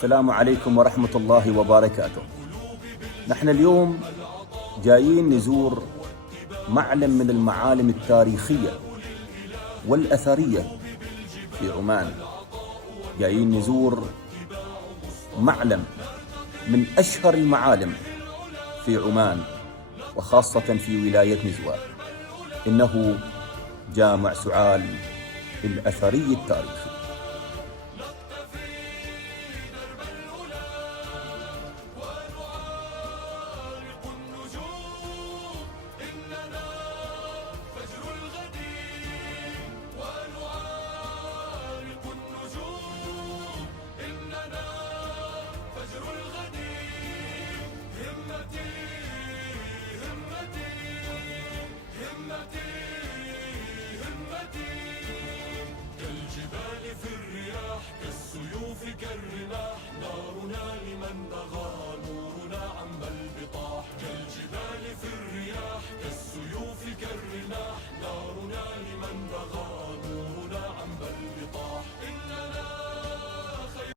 السلام عليكم ورحمة الله وبركاته. نحن اليوم جايين نزور معلم من المعالم التاريخية والأثرية في عمان. جايين نزور معلم من أشهر المعالم في عمان، وخاصة في ولاية نزوى. إنه جامع سعال الأثري التاريخي.